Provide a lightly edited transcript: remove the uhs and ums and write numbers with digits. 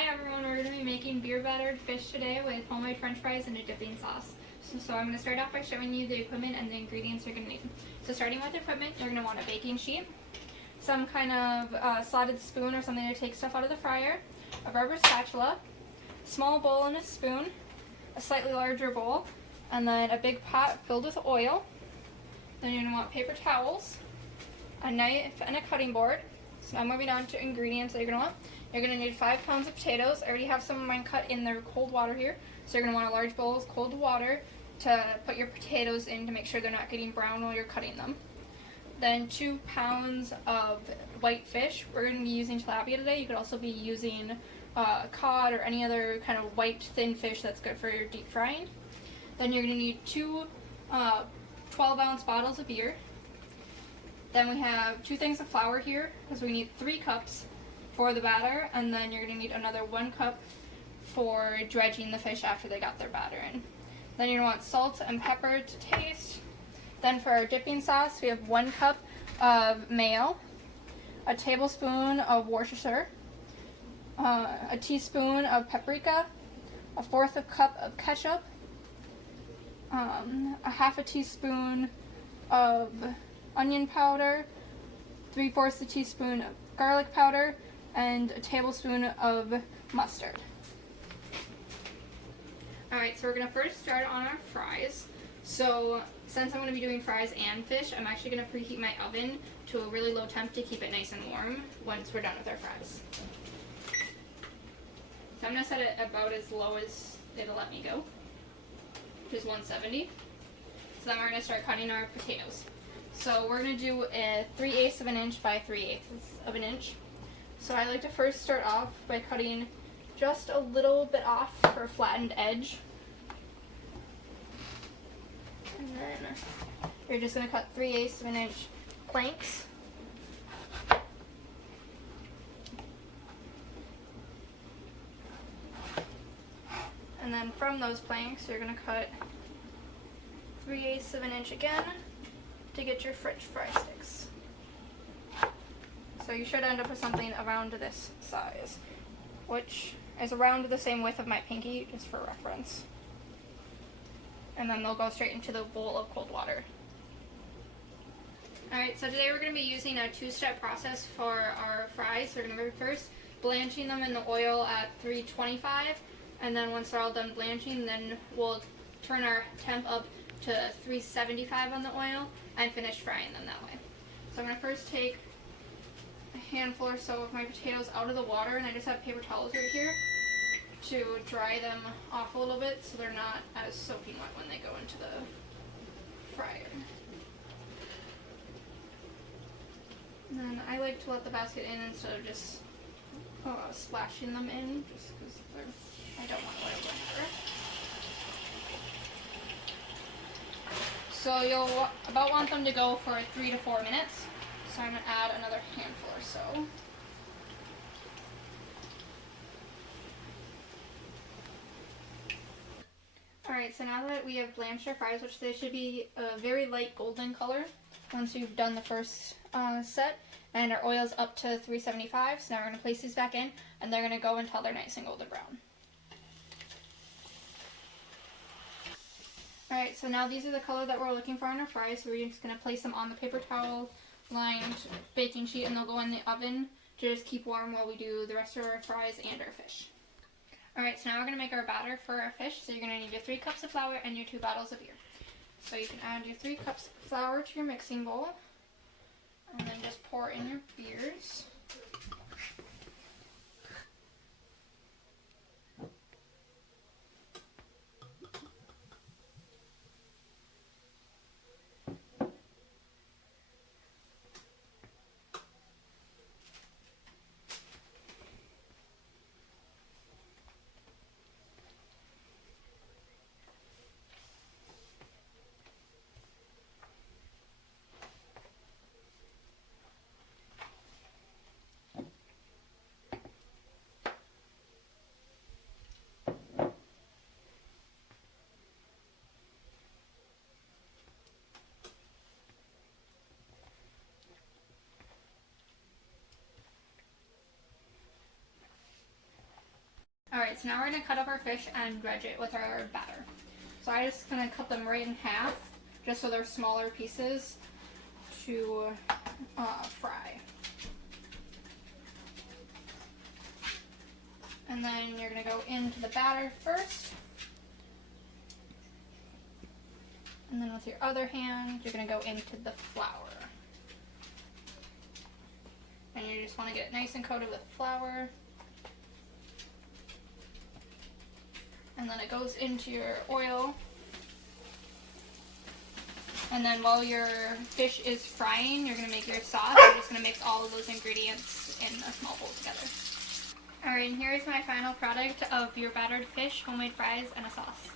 Hi everyone, we're going to be making beer battered fish today with homemade french fries and a dipping sauce. So I'm going to start off by showing you the equipment and the ingredients you're going to need. So starting with equipment, you're going to want a baking sheet, some kind of slotted spoon or something to take stuff out of the fryer, a rubber spatula, small bowl and a spoon, a slightly larger bowl, and then a big pot filled with oil. Then you're going to want paper towels, a knife, and a cutting board. So now moving on to ingredients that you're going to want. You're going to need 5 pounds of potatoes. I already have some of mine cut in their cold water here. So you're going to want a large bowl of cold water to put your potatoes in to make sure they're not getting brown while you're cutting them. Then 2 pounds of white fish. We're going to be using tilapia today. You could also be using cod or any other kind of white thin fish that's good for your deep frying. Then you're going to need 2 12-ounce bottles of beer. Then we have 2 things of flour here because we need 3 cups for the batter, and then you're going to need another 1 cup for dredging the fish after they got their batter in. Then you're going to want salt and pepper to taste. Then for our dipping sauce, we have 1 cup of mayo, a tablespoon of Worcestershire, a teaspoon of paprika, a 1/4 cup of ketchup, a 1/2 teaspoon of onion powder, 3/4 teaspoon of garlic powder, and a tablespoon of mustard. Alright, so we're going to first start on our fries. So since I'm going to be doing fries and fish, I'm actually going to preheat my oven to a really low temp to keep it nice and warm once we're done with our fries. So I'm going to set it about as low as it'll let me go, which is 170. So then we're going to start cutting our potatoes. So we're going to do a 3/8 of an inch by 3/8 of an inch. So I like to first start off by cutting just a little bit off for a flattened edge. And then you're just going to cut 3/8 of an inch planks. And then from those planks, you're going to cut 3/8 of an inch again to get your french fry sticks. So you should end up with something around this size, which is around the same width of my pinky, just for reference. And then they'll go straight into the bowl of cold water. Alright, so today we're going to be using a 2-step process for our fries. So we're going to be first blanching them in the oil at 325, and then once they're all done blanching, then we'll turn our temp up to 375 on the oil and finish frying them that way. So I'm going to first take a handful or so of my potatoes out of the water, and I just have paper towels right here to dry them off a little bit so they're not as soaking wet when they go into the fryer. And then I like to let the basket in instead of just splashing them in, just because I don't want to let it run over. So you'll about want them to go for 3 to 4 minutes. So I'm going to add another handful or so. Alright, so now that we have blanched our fries, which they should be a very light golden color once we've done the first set, and our oil's up to 375, so now we're going to place these back in, and they're going to go until they're nice and golden brown. Alright, so now these are the color that we're looking for on our fries, so we're just going to place them on the paper towel lined baking sheet, and they'll go in the oven to just keep warm while we do the rest of our fries and our fish. Alright, so now we're going to make our batter for our fish. So you're going to need your 3 cups of flour and your 2 bottles of beer. So you can add your 3 cups of flour to your mixing bowl, and then just pour in your beers. Alright, so now we're going to cut up our fish and dredge it with our batter. So I'm just going to cut them right in half, just so they're smaller pieces to fry. And then you're going to go into the batter first. And then with your other hand, you're going to go into the flour. And you just want to get it nice and coated with flour. And then it goes into your oil. And then while your fish is frying, you're going to make your sauce. You're just going to mix all of those ingredients in a small bowl together. Alright, and here is my final product of your battered fish, homemade fries, and a sauce.